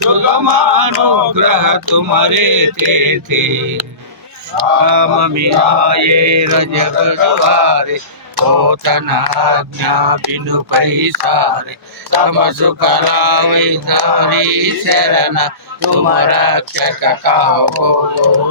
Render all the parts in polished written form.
दुर्गमानुग्रह तुम्हारे थे राम मिलाये रज गवारे होतन आज्ञा बिनु पैसारे सम सुख लावे तारी शरण तुम रक्षक काहो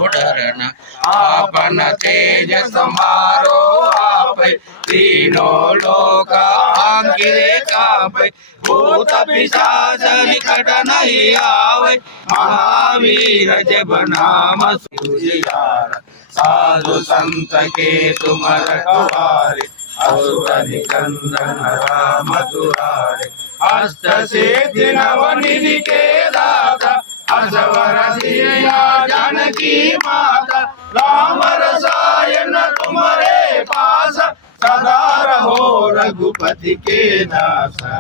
डरना आपन तेज समारो आपै तीनों लोक आंगिरे कापै भूत पिशाच निकट नहीं आवे महावीर जब नाम सुजियार साधु संत के तुम रखवारे असुर निकंदन राम दुलारे अष्ट सिद्धि नव निधि के दाता असवर दिया जानकी माता राम रसायन तुम्हारे पास सदा रहो रघुपति के दासा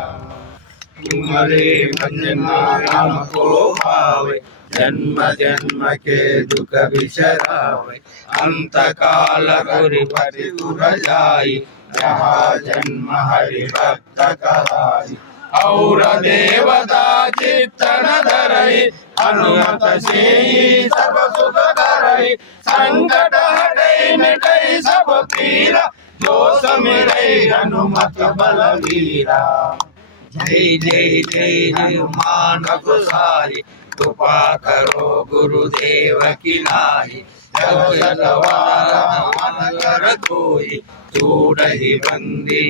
तुम्हारे भजन राम को भावे जन्म जन्म के दुख बिसरावे अंत काल गुरुपति तुर जाई जहाँ जन्म हरि भक्त कहाई और देवता चित्तन धरई हनुमत से सब सुख करई संकट हटई मिटई सब पीरा जो समिरै हनुमत बलवीरा जय जय जय हनुमान गोसाई कृपा करो गुरुदेव की नाई जब मन कर कोई चूड़ही बंदी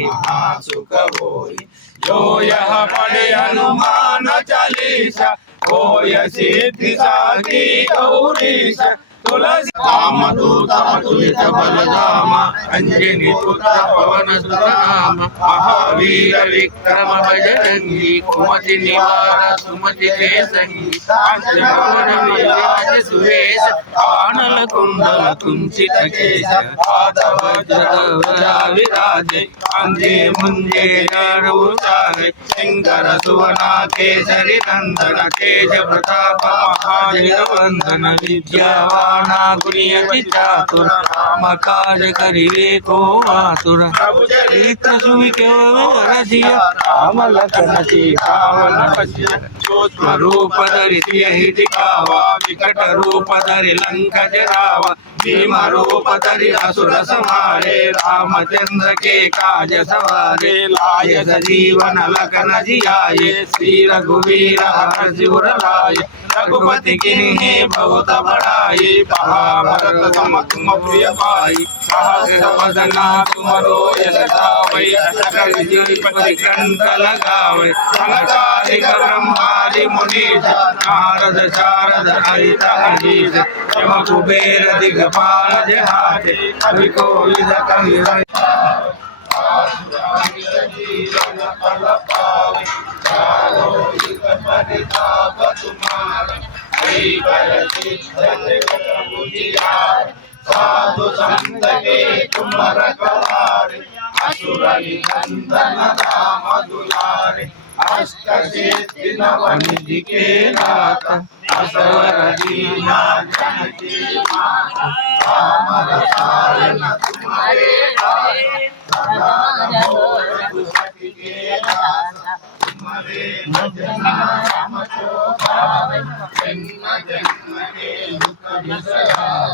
सुख होई जो यह पढ़े हनुमान चालीसा होय सिद्धि साखी गौरीशा तुलसी कामदूत अतुलित बलधाम अंजनी पुत्र पवन सुत नाम महावीर विक्रम बजरंगी कुमति निवार सुमति के संगी कांचन विराज सुरेश कानन कुंडल कुंचित केश पादव जटा विराजे कांधे मुंजे उचारे सिंगर सुवना केसरी नंदन तेज प्रताप महाजगवंदन विद्यावान गुणियति चातुर राम काज करिवे को आतुर चरित्र सुविख्यातिया राम लखन सीतावन सूक्ष्म रूप धरि दिखावा विकट रूप धरि लंक जरावा भीम रूप धरि असुर संहारे रामचंद्र के काज सवारे लाय सजीवन लखन जियाये श्री रघुवीर हरषि लाये रघुपति किन्हीं बहुत बड़ाई महाभारत सम तुम प्रिय पाई सहस्र वदना तुमरो यश गावै सकल विद्युपति कंठ लगावै संकारिक ब्रह्मादि मुनीश नारद शारद हरित अहीश यम कुबेर दिगपाल जहाते कवि कोविद कवि जीवन फल पावे परिताप तुम्हारा साधु संत के तुम रखवारे असुर निकंदन राम दुलारे अष्ट सिद्धि नव निधि के दाता असवर दीना जानकी माता राम रसायन तुम्हारे सदा रहो रघुपति के दासा तुम्हारे भजन राम को भावे जन्म जन्म के दुख बिसरावे